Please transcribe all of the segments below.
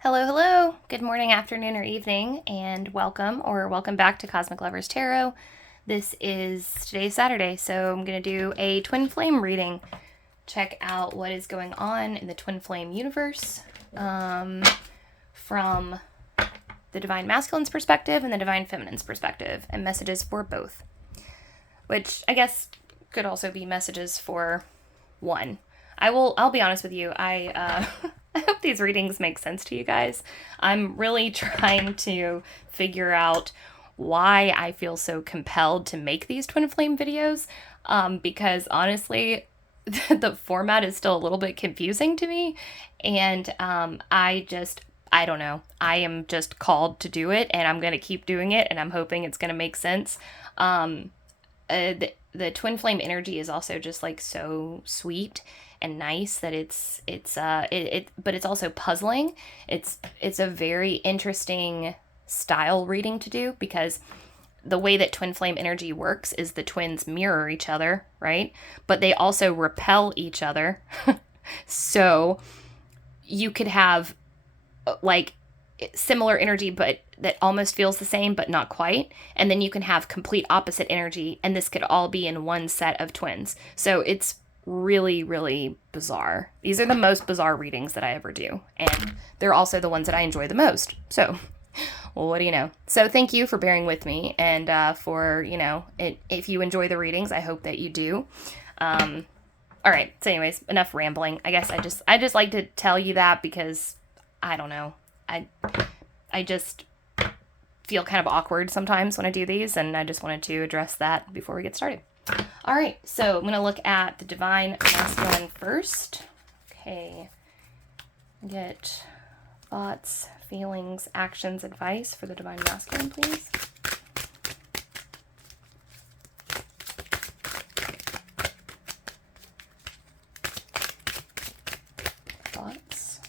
Hello, hello. Good morning, afternoon, or evening, and welcome back to Cosmic Lovers Tarot. Today's Saturday, so I'm going to do a twin flame reading. Check out what is going on in the twin flame universe from the divine masculine's perspective and the divine feminine's perspective, and messages for both, which I guess could also be messages for one. I'll be honest with you. I hope these readings make sense to you guys. I'm really trying to figure out why I feel so compelled to make these twin flame videos, because honestly, the format is still a little bit confusing to me, and I don't know. I am just called to do it, and I'm going to keep doing it, and I'm hoping it's going to make sense. The twin flame energy is also just like so sweet and nice that but it's also puzzling. It's a very interesting style reading to do, because the way that twin flame energy works is the twins mirror each other, right? But they also repel each other. So you could have like similar energy but that almost feels the same but not quite, and then you can have complete opposite energy, and this could all be in one set of twins. So it's really, really bizarre. These are the most bizarre readings that I ever do, and they're also the ones that I enjoy the most. So well, what do you know? So thank you for bearing with me, and if you enjoy the readings, I hope that you do. All right, so anyways, enough rambling. I guess I just like to tell you that, because I don't know, I just feel kind of awkward sometimes when I do these, and I just wanted to address that before we get started. All right, so I'm going to look at the divine masculine first. Okay, get thoughts, feelings, actions, advice for the divine masculine, please. Thoughts.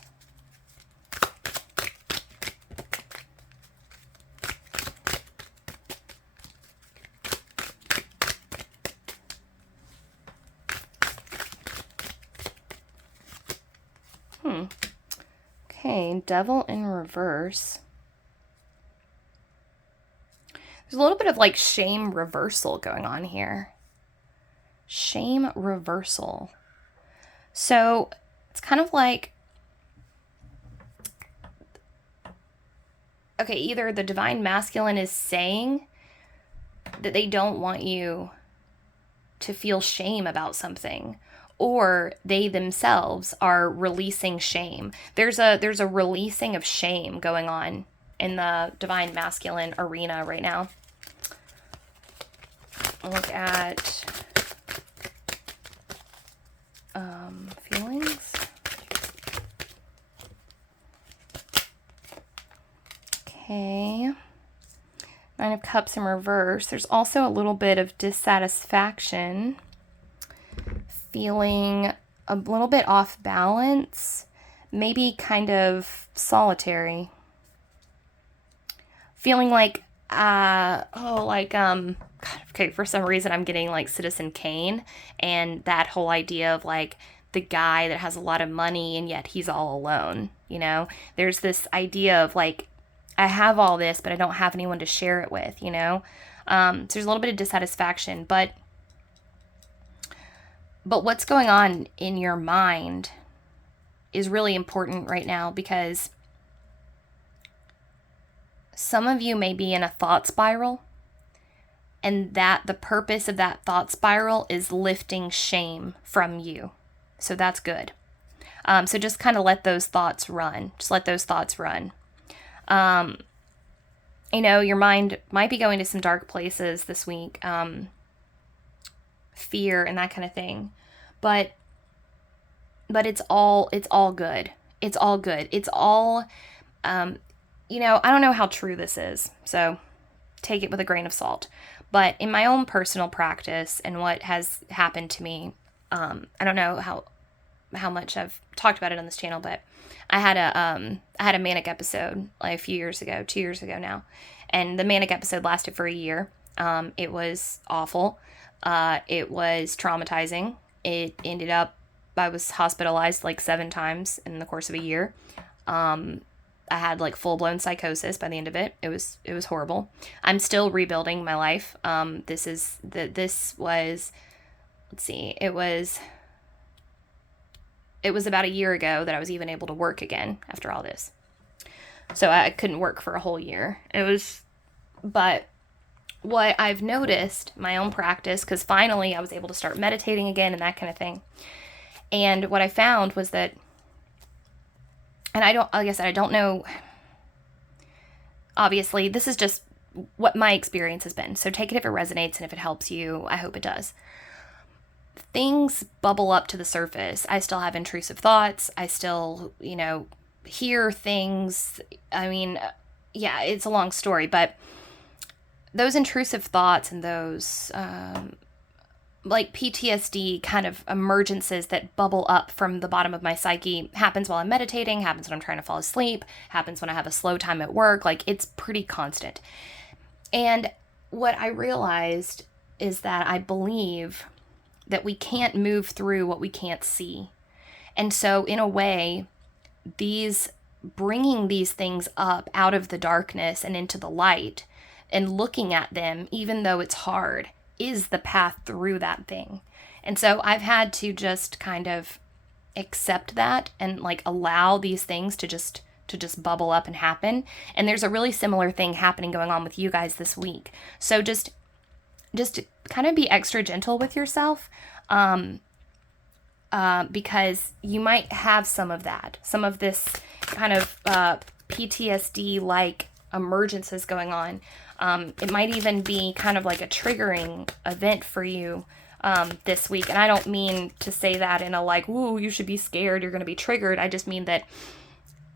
Okay, Devil in reverse. There's a little bit of like shame reversal going on here. Shame reversal. So it's kind of like, okay, either the divine masculine is saying that they don't want you to feel shame about something, or they themselves are releasing shame. There's a releasing of shame going on in the divine masculine arena right now. Look at feelings. Okay. Nine of Cups in reverse. There's also a little bit of dissatisfaction. Feeling a little bit off balance. Maybe kind of solitary. Feeling like, okay, for some reason I'm getting like Citizen Kane, and that whole idea of like the guy that has a lot of money and yet he's all alone, you know? There's this idea of like, I have all this, but I don't have anyone to share it with, you know? So there's a little bit of dissatisfaction, but what's going on in your mind is really important right now, because some of you may be in a thought spiral, and that the purpose of that thought spiral is lifting shame from you. So that's good. So just kind of let those thoughts run. Just let those thoughts run. Your mind might be going to some dark places this week, fear and that kind of thing, but it's all good. It's all good. It's all, I don't know how true this is, so take it with a grain of salt. But in my own personal practice and what has happened to me, I don't know how much I've talked about it on this channel, but I had a manic episode like a few years ago, 2 years ago now, and the manic episode lasted for a year. It was awful. It was traumatizing. It ended up, I was hospitalized like 7 times in the course of a year. I had like full blown psychosis by the end of it. It was horrible. I'm still rebuilding my life. This was, let's see, it was about a year ago that I was even able to work again after all this. So I couldn't work for a whole year. But what I've noticed, my own practice, because finally I was able to start meditating again and that kind of thing. And what I found was that, and like I said, I don't know, obviously, this is just what my experience has been. So take it if it resonates, and if it helps you, I hope it does. Things bubble up to the surface. I still have intrusive thoughts. I still, hear things. I mean, yeah, it's a long story, but those intrusive thoughts and those like PTSD kind of emergences that bubble up from the bottom of my psyche happens while I'm meditating, happens when I'm trying to fall asleep, happens when I have a slow time at work. Like, it's pretty constant. And what I realized is that I believe that we can't move through what we can't see. And so in a way, bringing these things up out of the darkness and into the light and looking at them, even though it's hard, is the path through that thing. And so I've had to just kind of accept that and like allow these things to just bubble up and happen. And there's a really similar thing happening going on with you guys this week. So just kind of be extra gentle with yourself, because you might have some of this kind of PTSD like emergences going on. It might even be kind of like a triggering event for you this week. And I don't mean to say that in a like, woo, you should be scared, you're going to be triggered. I just mean that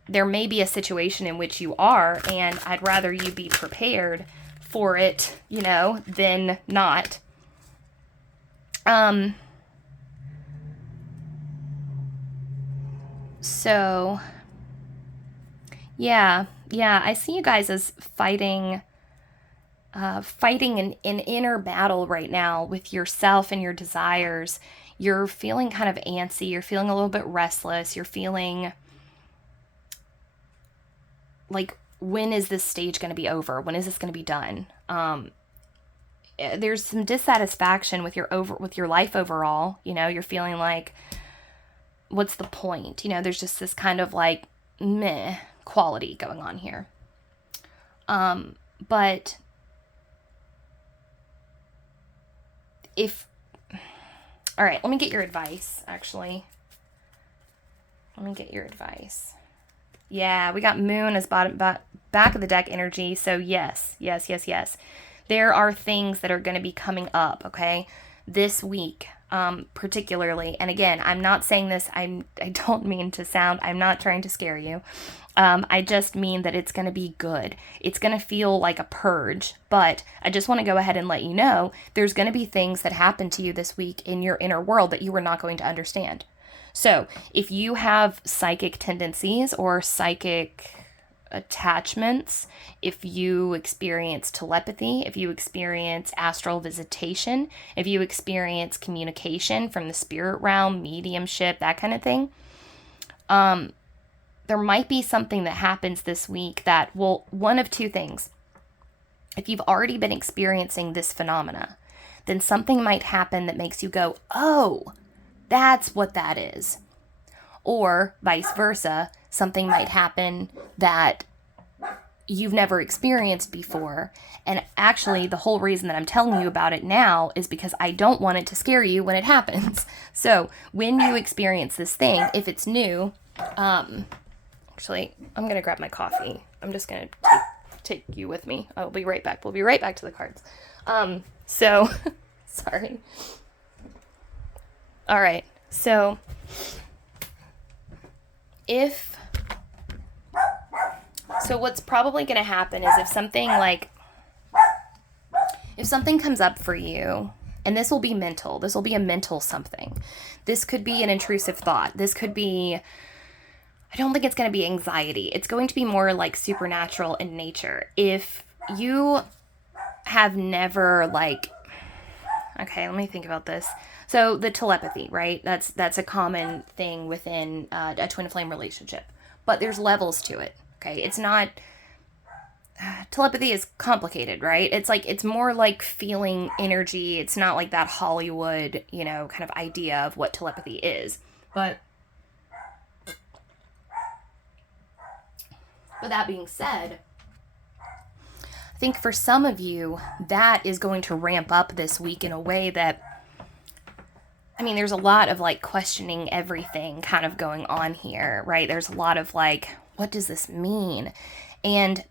there may be a situation in which you are, and I'd rather you be prepared for it, than not. So, yeah, I see you guys as fighting an inner battle right now with yourself and your desires. You're feeling kind of antsy. You're feeling a little bit restless. You're feeling like, when is this stage going to be over? When is this going to be done? There's some dissatisfaction with your life overall. You're feeling like, what's the point? There's just this kind of like meh quality going on here. But all right, let me get your advice, actually. Let me get your advice. Yeah, we got Moon as back of the deck energy. So yes. There are things that are going to be coming up, okay, this week, particularly. And again, I'm not saying this, I don't mean to sound, I'm not trying to scare you. I just mean that it's going to be good. It's going to feel like a purge, but I just want to go ahead and let you know there's going to be things that happen to you this week in your inner world that you are not going to understand. So if you have psychic tendencies or psychic attachments, if you experience telepathy, if you experience astral visitation, if you experience communication from the spirit realm, mediumship, that kind of thing, there might be something that happens this week that will, one of two things. If you've already been experiencing this phenomena, then something might happen that makes you go, oh, that's what that is. Or vice versa, something might happen that you've never experienced before. And actually, the whole reason that I'm telling you about it now is because I don't want it to scare you when it happens. So when you experience this thing, if it's new, actually, I'm going to grab my coffee. I'm just going to take you with me. I'll be right back. We'll be right back to the cards. Sorry. All right. So what's probably going to happen is if something comes up for you, and this will be mental, this will be a mental something. This could be an intrusive thought. This could be, I don't think it's going to be anxiety. It's going to be more like supernatural in nature. If you have never okay, let me think about this. So the telepathy, right? That's a common thing within a twin flame relationship, but there's levels to it. Okay, it's not, telepathy is complicated, right? It's like, it's more like feeling energy. It's not like that Hollywood, kind of idea of what telepathy is. But that being said, I think for some of you, that is going to ramp up this week in a way that, there's a lot of like questioning everything kind of going on here, right? There's a lot of like, what does this mean? And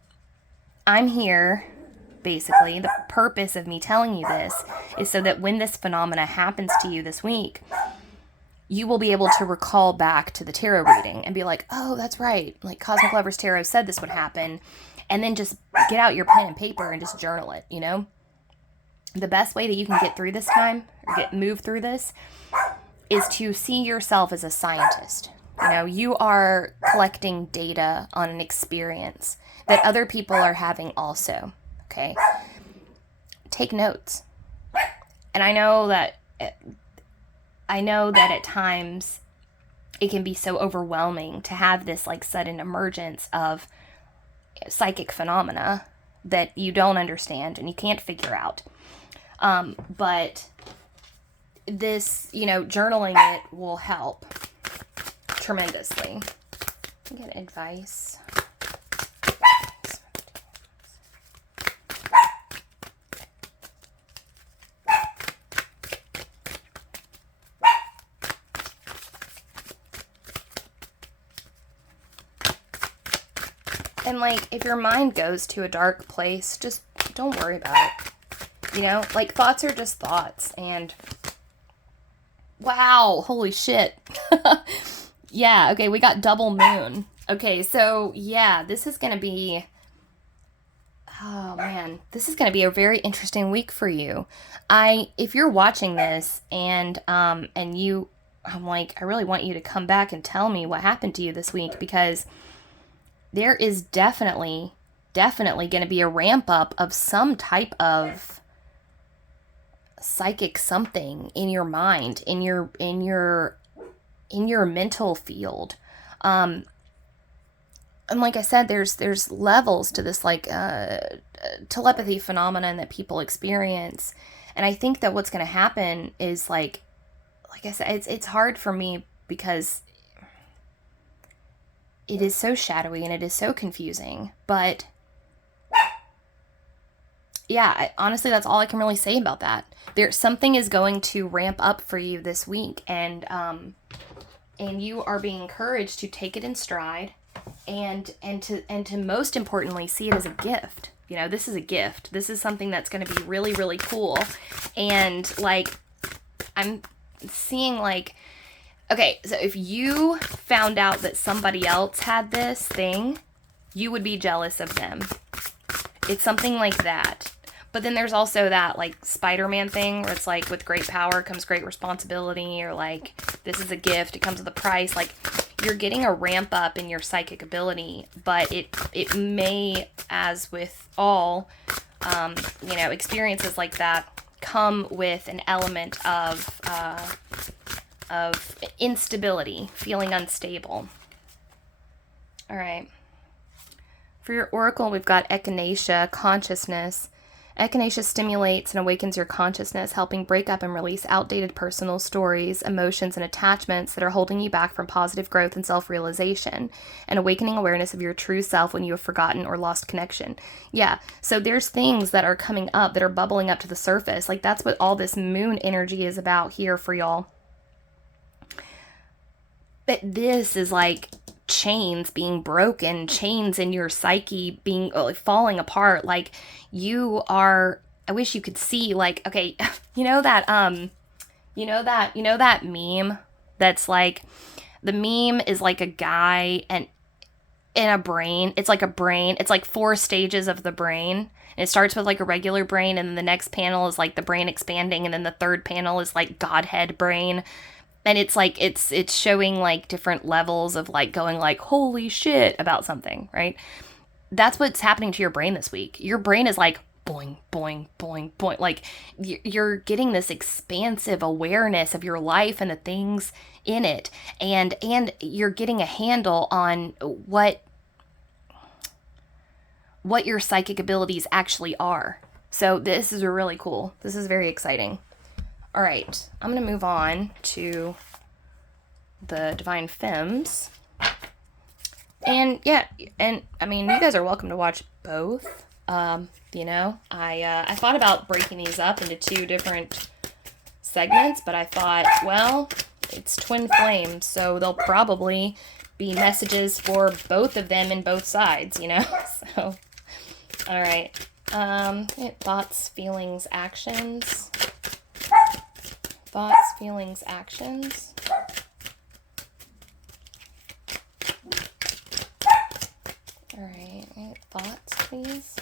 I'm here, basically, the purpose of me telling you this is so that when this phenomena happens to you this week, you will be able to recall back to the tarot reading and be like, oh, that's right. Like Cosmic Lovers Tarot said this would happen. And then just get out your pen and paper and just journal it, The best way that you can get through this time, or move through this, is to see yourself as a scientist. You are collecting data on an experience that other people are having also, okay? Take notes. And I know that at times it can be so overwhelming to have this like sudden emergence of psychic phenomena that you don't understand and you can't figure out. But this, journaling it will help tremendously. Get advice. And like, if your mind goes to a dark place, just don't worry about it. Like thoughts are just thoughts. And wow, holy shit. Yeah, okay, we got double moon. Okay, so yeah, this is going to be, oh man, this is going to be a very interesting week for you. If you're watching this and I'm like, I really want you to come back and tell me what happened to you this week, because there is definitely going to be a ramp up of some type of psychic something in your mind, in your mental field. And like I said, there's levels to this like telepathy phenomenon that people experience. And I think that what's going to happen is like I said, it's hard for me because it is so shadowy and it is so confusing. But yeah, honestly, that's all I can really say about that. Something is going to ramp up for you this week, and you are being encouraged to take it in stride, and to most importantly see it as a gift. This is a gift. This is something that's going to be really, really cool. And like, I'm seeing like, okay, so if you found out that somebody else had this thing, you would be jealous of them. It's something like that. But then there's also that like Spider-Man thing where it's like, with great power comes great responsibility, or like, this is a gift, it comes with a price. Like, you're getting a ramp up in your psychic ability, but it may, as with all, experiences like that, come with an element of instability, feeling unstable. All right. For your oracle, we've got echinacea, consciousness. Echinacea stimulates and awakens your consciousness, helping break up and release outdated personal stories, emotions, and attachments that are holding you back from positive growth and self-realization, and awakening awareness of your true self when you have forgotten or lost connection. Yeah, so there's things that are coming up, that are bubbling up to the surface. Like, that's what all this moon energy is about here for y'all. But this is like chains being broken, chains in your psyche being falling apart. Like, you are, I wish you could see, like, okay, you know that meme that's like, the meme is like a guy and in a brain. It's like a brain. It's like 4 stages of the brain. And it starts with like a regular brain, and then the next panel is like the brain expanding, and then the third panel is like Godhead brain. And it's like, it's showing like different levels of like going like, holy shit, about something, right? That's what's happening to your brain this week. Your brain is like, boing, boing, boing, boing. Like, you're getting this expansive awareness of your life and the things in it. And you're getting a handle on what what your psychic abilities actually are. So this is really cool. This is very exciting. All right, I'm going to move on to the Divine Femmes. And yeah, and I mean, you guys are welcome to watch both. You know, I thought about breaking these up into 2 different segments, but I thought, well, it's twin flames, so there'll probably be messages for both of them in both sides, you know? So, all right. Thoughts, feelings, actions. Thoughts, feelings, actions. All right. Thoughts, please.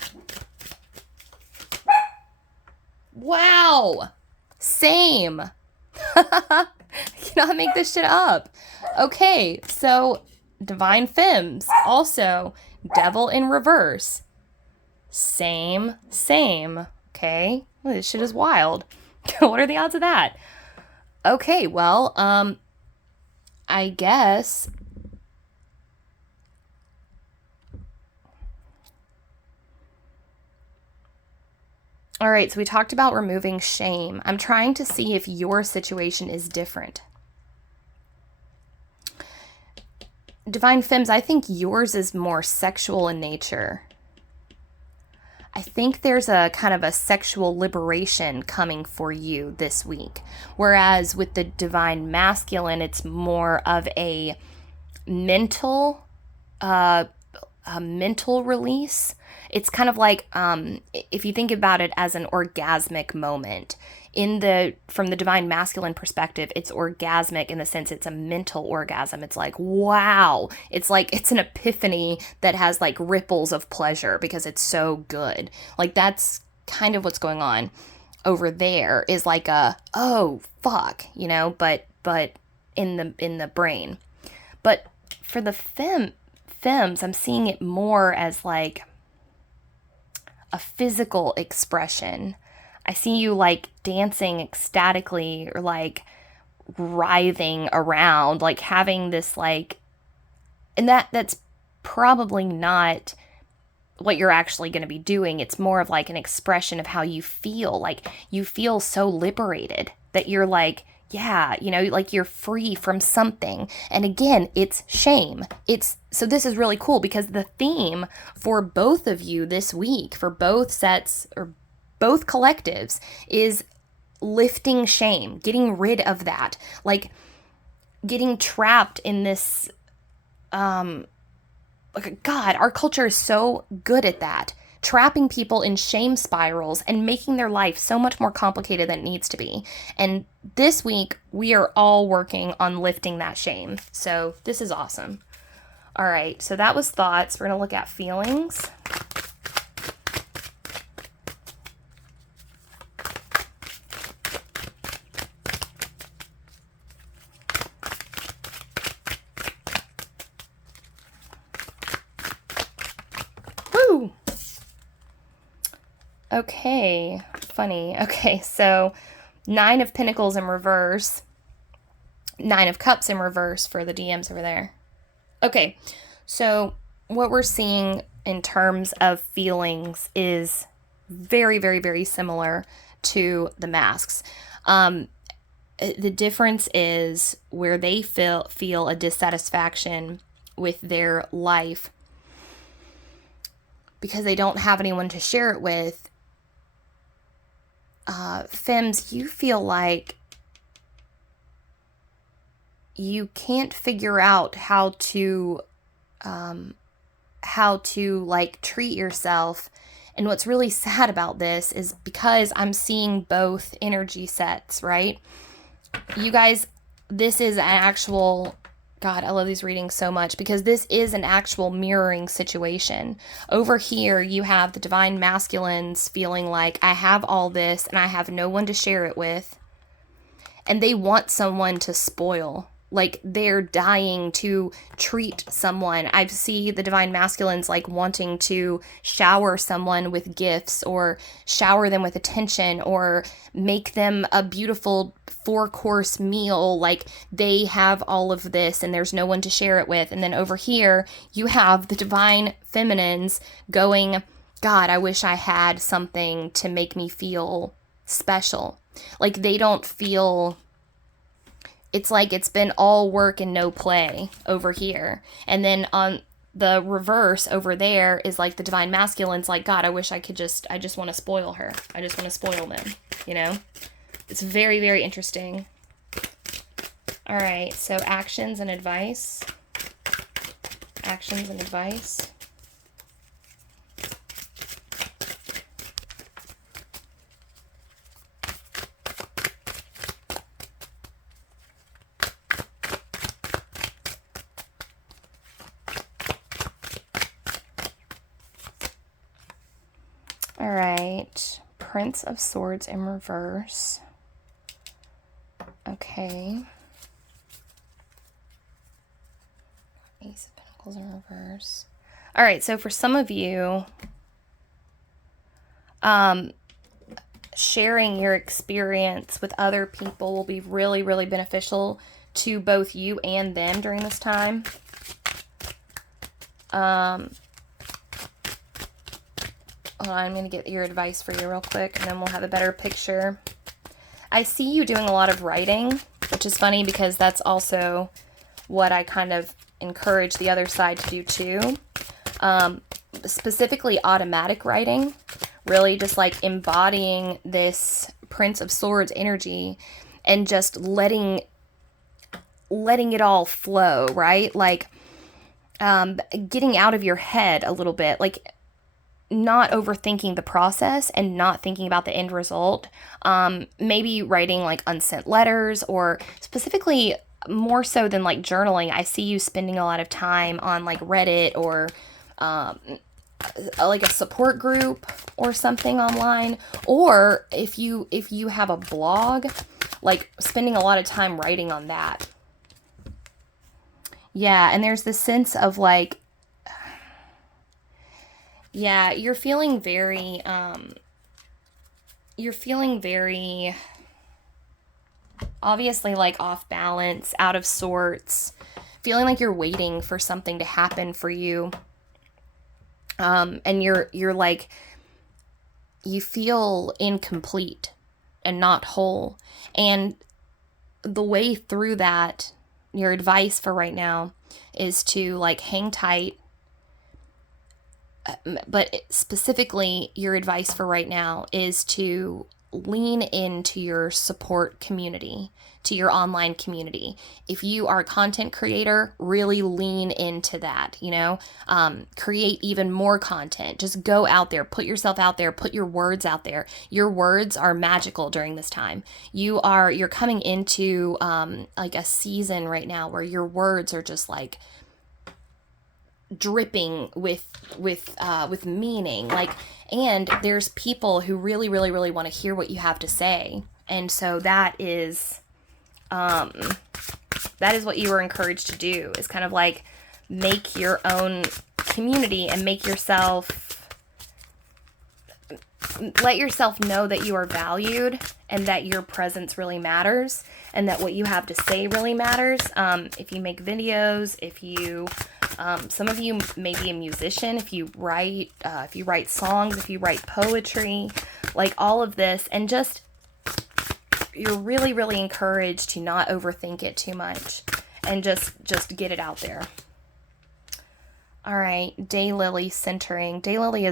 Wow! Same! I cannot make this shit up. Okay, so Divine Femmes, also Devil in reverse. Same. Okay, well, this shit is wild. What are the odds of that? Okay, well, I guess. All right, so we talked about removing shame. I'm trying to see if your situation is different. Divine Femmes, I think yours is more sexual in nature. I think there's a kind of a sexual liberation coming for you this week. Whereas with the Divine Masculine, it's more of a mental release. It's kind of like, if you think about it as an orgasmic moment, from the Divine Masculine perspective, it's orgasmic in the sense it's a mental orgasm. It's like, wow. It's like, it's an epiphany that has like ripples of pleasure because it's so good. Like, that's kind of what's going on over there, is like oh, fuck, you know, but in the brain. But for the Femmes, I'm seeing it more as like a physical expression. I see you like dancing ecstatically or like writhing around, like having this like, and that's probably not what you're actually going to be doing. It's more of like an expression of how you feel. Like you feel so liberated that you're like, yeah, you know, like you're free from something. And again, it's shame. So this is really cool because the theme for both of you this week, for both sets or both collectives, is lifting shame, getting rid of that, like getting trapped in this, God, our culture is so good at that. Trapping people in shame spirals and making their life so much more complicated than it needs to be. And this week, we are all working on lifting that shame. So this is awesome. All right, so that was thoughts. We're going to look at feelings. Woo! Okay, funny. Okay, so 9 of Pentacles in reverse, 9 of Cups in reverse for the DMs over there. Okay, so what we're seeing in terms of feelings is very, very, very similar to the masks. The difference is where they feel a dissatisfaction with their life because they don't have anyone to share it with. Femmes, you feel like you can't figure out how to like treat yourself. And what's really sad about this is because I'm seeing both energy sets, right? You guys, this is an actual, God, I love these readings so much because this is an actual mirroring situation. Over here, you have the Divine Masculines feeling like I have all this and I have no one to share it with. And they want someone to spoil. like they're dying to treat someone. I see the divine masculines like wanting to shower someone with gifts or shower them with attention or make them a beautiful 4-course meal. Like they have all of this and there's no one to share it with. And then over here, you have the divine feminines going, God, I wish I had something to make me feel special. Like they don't feel, it's like it's been all work and no play over here. And then on the reverse over there is like the divine masculines like, God, I wish I just want to spoil her. I just want to spoil them, you know? It's very, very interesting. All right, so actions and advice. Actions and advice. All right, Prince of Swords in reverse. Okay. Ace of Pentacles in reverse. All right, so for some of you, sharing your experience with other people will be really, really beneficial to both you and them during this time. Hold on, I'm going to get your advice for you real quick, and then we'll have a better picture. I see you doing a lot of writing, which is funny because that's also what I kind of encourage the other side to do too. Specifically automatic writing, really just like embodying this Prince of Swords energy and just letting it all flow, right? Like getting out of your head a little bit, like not overthinking the process and not thinking about the end result. Maybe writing like unsent letters, or specifically more so than like journaling. I see you spending a lot of time on like Reddit or like a support group or something online. Or if you have a blog, like spending a lot of time writing on that. Yeah, and there's this sense of like, yeah, you're feeling very, obviously like off balance, out of sorts, feeling like you're waiting for something to happen for you. And you're like, you feel incomplete and not whole. And the way through that, your advice for right now is to like hang tight. But specifically, your advice for right now is to lean into your support community, to your online community. If you are a content creator, really lean into that, you know, create even more content. Just go out there, put yourself out there, put your words out there. Your words are magical during this time. You're coming into like a season right now where your words are just like dripping with meaning, like, and there's people who really, really, really want to hear what you have to say. And so that is what you were encouraged to do, is kind of like make your own community and let yourself know that you are valued and that your presence really matters and that what you have to say really matters. If you make videos, if you, some of you may be a musician, if you write songs, if you write poetry, like all of this, and just, you're really, really encouraged to not overthink it too much and just get it out there. All right, daylily centering. Daylily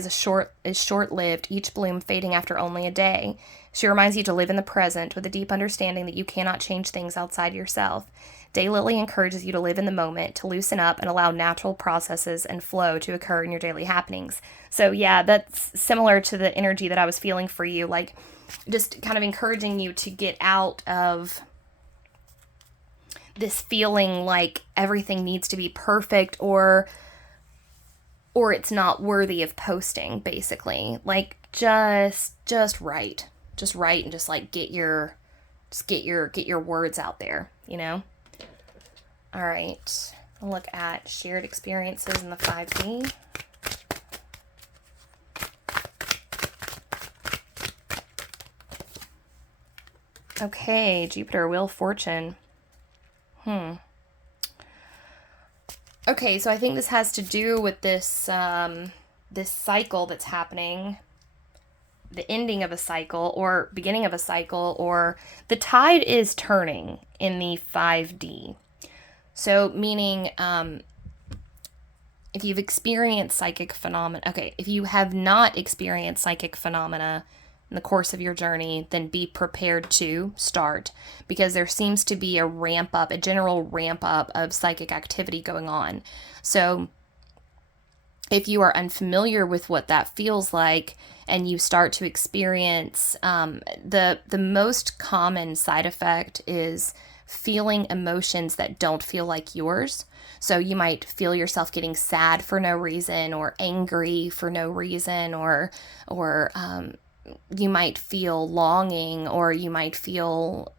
is short-lived, each bloom fading after only a day. She reminds you to live in the present with a deep understanding that you cannot change things outside yourself. Daylily encourages you to live in the moment, to loosen up and allow natural processes and flow to occur in your daily happenings. So yeah, that's similar to the energy that I was feeling for you, like just kind of encouraging you to get out of this feeling like everything needs to be perfect or it's not worthy of posting, basically. Like just write and just like get your words out there, you know? All right. I'll look at shared experiences in the 5D. Okay, Jupiter, Wheel of Fortune. Okay, so I think this has to do with this this cycle that's happening, the ending of a cycle or beginning of a cycle, or the tide is turning in the 5D. So meaning if you've experienced psychic phenomena, okay, if you have not experienced psychic phenomena in the course of your journey, then be prepared to start, because there seems to be a ramp up, a general ramp up of psychic activity going on. So if you are unfamiliar with what that feels like and you start to experience the most common side effect is feeling emotions that don't feel like yours. So you might feel yourself getting sad for no reason, or angry for no reason, or you might feel longing, or you might feel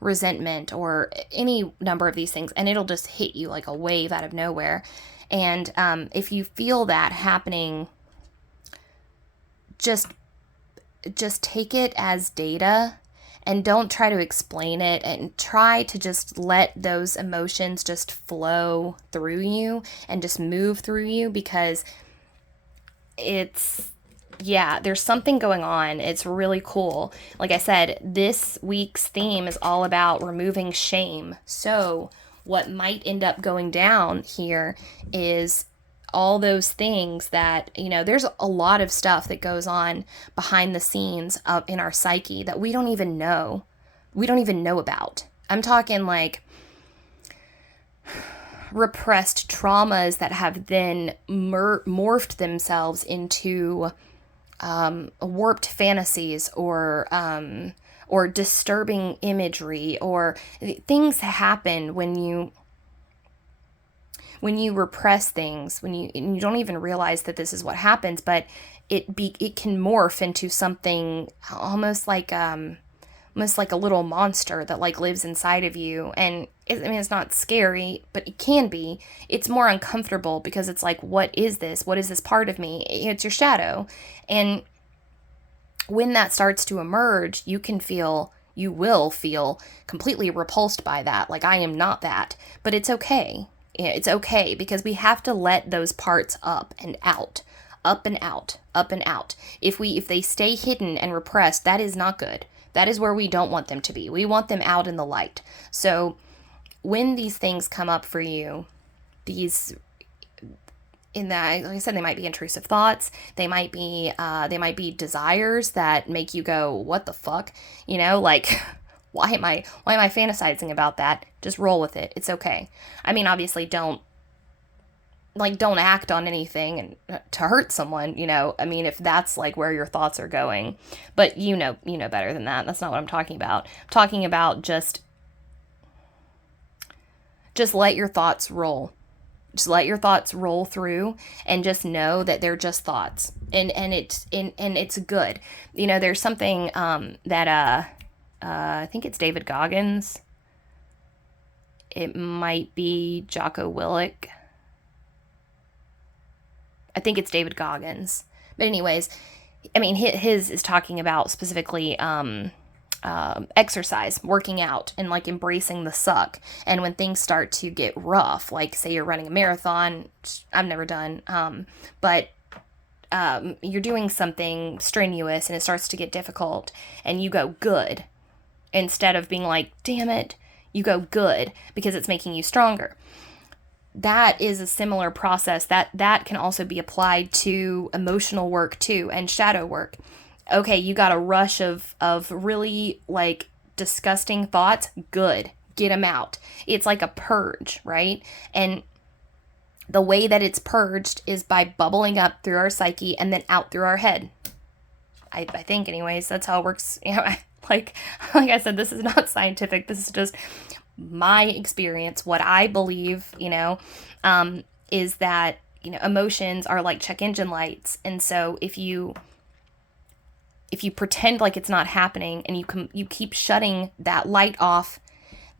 resentment, or any number of these things, and it'll just hit you like a wave out of nowhere. And if you feel that happening, just take it as data and don't try to explain it, and try to just let those emotions just flow through you and just move through you, because there's something going on. It's really cool. Like I said, this week's theme is all about removing shame. So what might end up going down here is all those things that, there's a lot of stuff that goes on behind the scenes in our psyche that we don't even know. We don't even know about. I'm talking like repressed traumas that have then morphed themselves into warped fantasies, or disturbing imagery, or things happen when you repress things, and you don't even realize that this is what happens, but it can morph into something almost like a little monster that like lives inside of you. And it's not scary, but it can be. It's more uncomfortable because it's like, what is this? What is this part of me? It's your shadow. And when that starts to emerge, you will feel completely repulsed by that. Like, I am not that, but it's okay. It's okay, because we have to let those parts up and out, up and out, up and out. If they stay hidden and repressed, that is not good. That is where we don't want them to be. We want them out in the light. So when these things come up for you, like I said, they might be intrusive thoughts. They might be desires that make you go, what the fuck? Like, why am I fantasizing about that? Just roll with it. It's okay. I mean, obviously don't act on anything and to hurt someone, I mean, if that's like where your thoughts are going. But you know better than that. That's not what I'm talking about. I'm talking about just let your thoughts roll. Just let your thoughts roll through, and just know that they're just thoughts, and it's good. There's something that I think it's David Goggins. It might be Jocko Willink. I think it's David Goggins. But anyways, I mean, his is talking about specifically exercise, working out, and like embracing the suck. And when things start to get rough, like say you're running a marathon, I've never done, but you're doing something strenuous and it starts to get difficult, and you go good. Instead of being like, damn it, you go good because it's making you stronger. That is a similar process that can also be applied to emotional work too, and shadow work. Okay, you got a rush of really like disgusting thoughts. Good. Get them out. It's like a purge, right? And the way that it's purged is by bubbling up through our psyche and then out through our head. I think anyways, that's how it works. Like I said, this is not scientific. This is just my experience. What I believe, is that, emotions are like check engine lights. And so if you pretend like it's not happening, and you keep shutting that light off,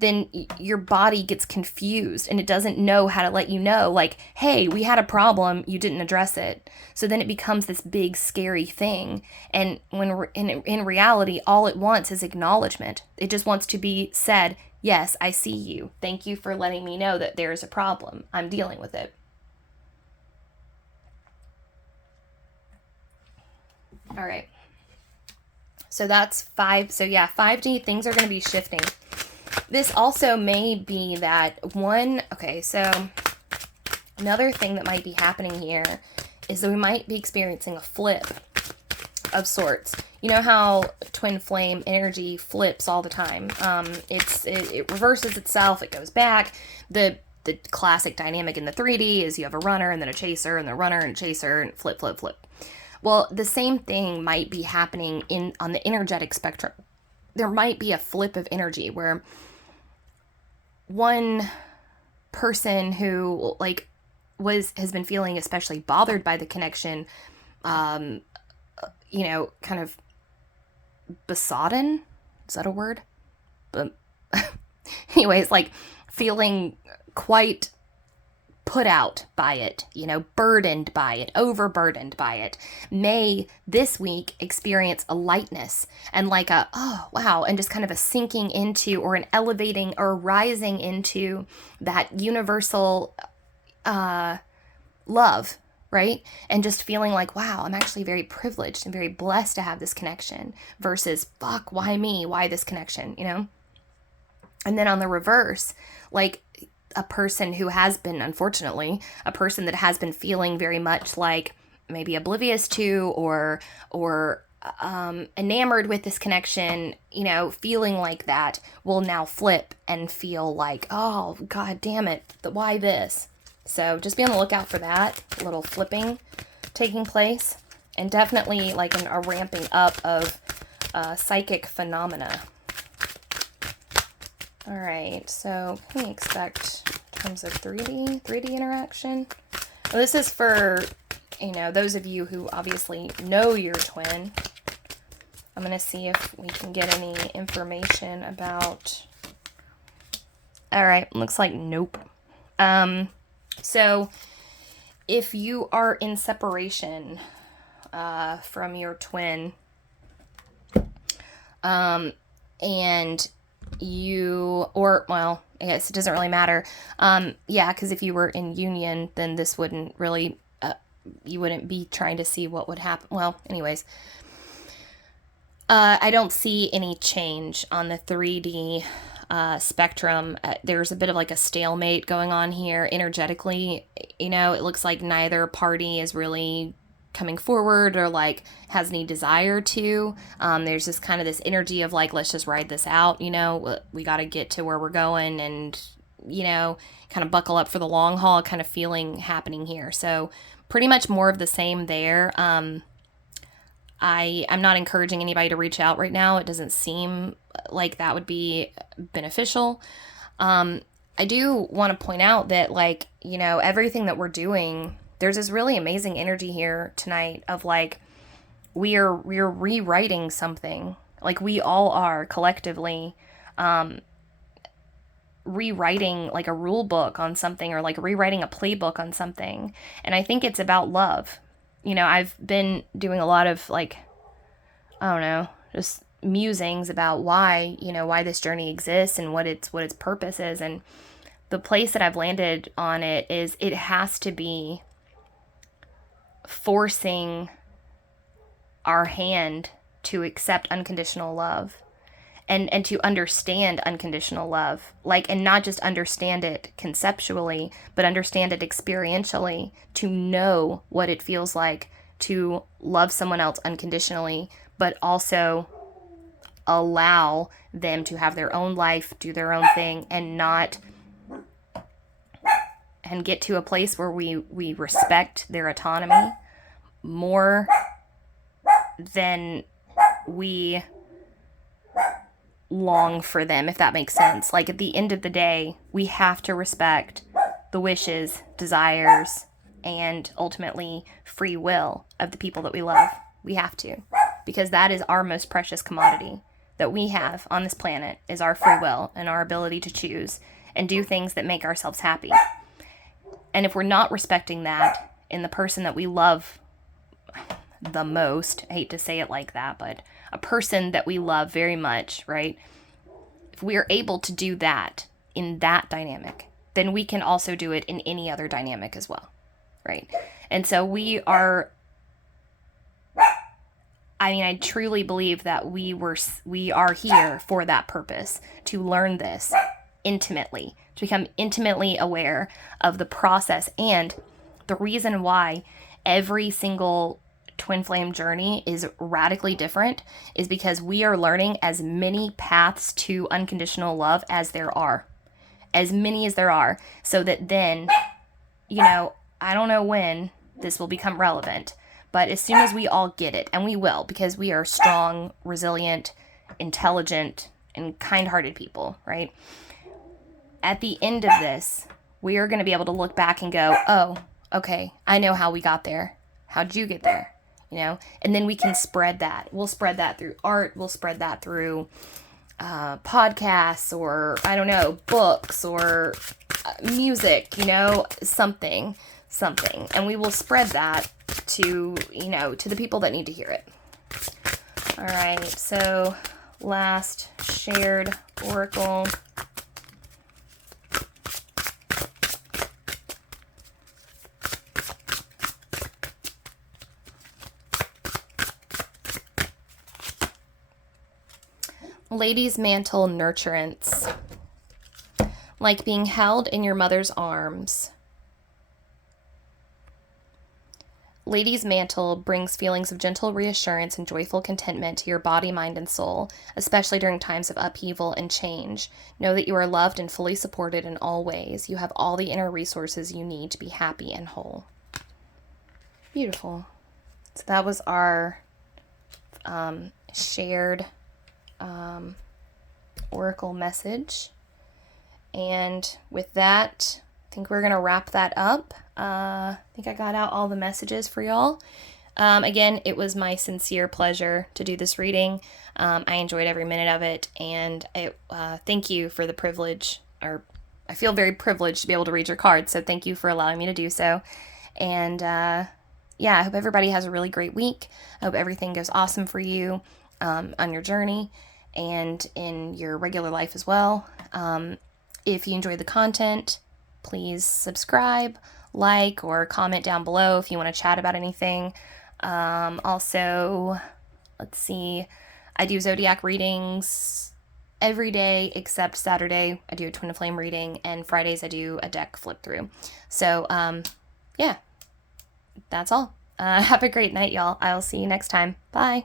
then your body gets confused and it doesn't know how to let you know, like, hey, we had a problem, you didn't address it. So then it becomes this big scary thing. And when we're in reality, all it wants is acknowledgement. It just wants to be said, yes, I see you. Thank you for letting me know that there is a problem. I'm dealing with it. All right. So that's 5. So yeah, 5D, things are going to be shifting. This also may be that one, okay, so another thing that might be happening here is that we might be experiencing a flip of sorts. You know how twin flame energy flips all the time. It reverses itself, it goes back. The classic dynamic in the 3D is you have a runner and then a chaser and the runner and chaser and flip, flip, flip. Well, the same thing might be happening on the energetic spectrum. There might be a flip of energy where one person who like has been feeling especially bothered by the connection, kind of besotted. Is that a word? But anyways, like feeling quite put out by it, burdened by it, overburdened by it, may this week experience a lightness and like a, oh, wow, and just kind of a sinking into or an elevating or rising into that universal love, right? And just feeling like, wow, I'm actually very privileged and very blessed to have this connection versus, fuck, why me? Why this connection, And then on the reverse, like, a person who has been, unfortunately, a person that has been feeling very much like maybe oblivious to or enamored with this connection, feeling like that will now flip and feel like, oh, God damn it, why this? So just be on the lookout for that little flipping taking place, and definitely like a ramping up of psychic phenomena. All right, so what can we expect in terms of 3D interaction? Well, this is for, those of you who obviously know your twin. I'm going to see if we can get any information about... All right, looks like nope. So if you are in separation from your twin, and I guess it doesn't really matter. Because if you were in union, then this wouldn't really, you wouldn't be trying to see what would happen. Well, anyways, I don't see any change on the 3D spectrum. There's a bit of like a stalemate going on here energetically. It looks like neither party is really coming forward or like has any desire to. There's just kind of this energy of like, let's just ride this out, we got to get to where we're going and, kind of buckle up for the long haul kind of feeling happening here. So pretty much more of the same there. I'm not encouraging anybody to reach out right now. It doesn't seem like that would be beneficial. I do want to point out that like, everything that we're doing, there's this really amazing energy here tonight of like, we're rewriting something. Like we all are collectively, rewriting like a rule book on something or like rewriting a playbook on something. And I think it's about love. I've been doing a lot of like, I don't know, just musings about why this journey exists and what its purpose is. And the place that I've landed on it is it has to be forcing our hand to accept unconditional love and to understand unconditional love, and not just understand it conceptually, but understand it experientially, to know what it feels like to love someone else unconditionally, but also allow them to have their own life, do their own thing, and get to a place where we respect their autonomy more than we long for them, if that makes sense. Like at the end of the day, we have to respect the wishes, desires, and ultimately free will of the people that we love. We have to, because that is our most precious commodity. that we have on this planet is our free will and our ability to choose and do things that make ourselves happy. And if we're not respecting that in the person that we love the most, I hate to say it like that, but a person that we love very much, right? If we are able to do that in that dynamic, then we can also do it in any other dynamic as well, right? And so I truly believe that we are here for that purpose, to learn this intimately, to become intimately aware of the process. And the reason why every single twin flame journey is radically different is because we are learning as many paths to unconditional love as there are. As many as there are. So that then, I don't know when this will become relevant, but as soon as we all get it, and we will, because we are strong, resilient, intelligent, and kind-hearted people, right? At the end of this, we are going to be able to look back and go, oh, okay, I know how we got there. How did you get there? And then we can spread that. We'll spread that through art. We'll spread that through podcasts, or, I don't know, books, or music, something. And we will spread that to the people that need to hear it. All right, so last shared oracle. Lady's Mantle Nurturance. Like being held in your mother's arms. Lady's Mantle brings feelings of gentle reassurance and joyful contentment to your body, mind, and soul, especially during times of upheaval and change. Know that you are loved and fully supported in all ways. You have all the inner resources you need to be happy and whole. Beautiful. So that was our shared oracle message. And with that, I think we're going to wrap that up. I think I got out all the messages for y'all. Again, it was my sincere pleasure to do this reading. I enjoyed every minute of it, and thank you for the privilege, or I feel very privileged to be able to read your cards, so thank you for allowing me to do so. And I hope everybody has a really great week. I hope everything goes awesome for you on your journey and in your regular life as well. If you enjoyed the content, please subscribe, like, or comment down below if you want to chat about anything. Also, let's see, I do zodiac readings every day except Saturday. I do a twin flame reading, and Fridays I do a deck flip through. So, that's all. Have a great night, y'all. I'll see you next time. Bye.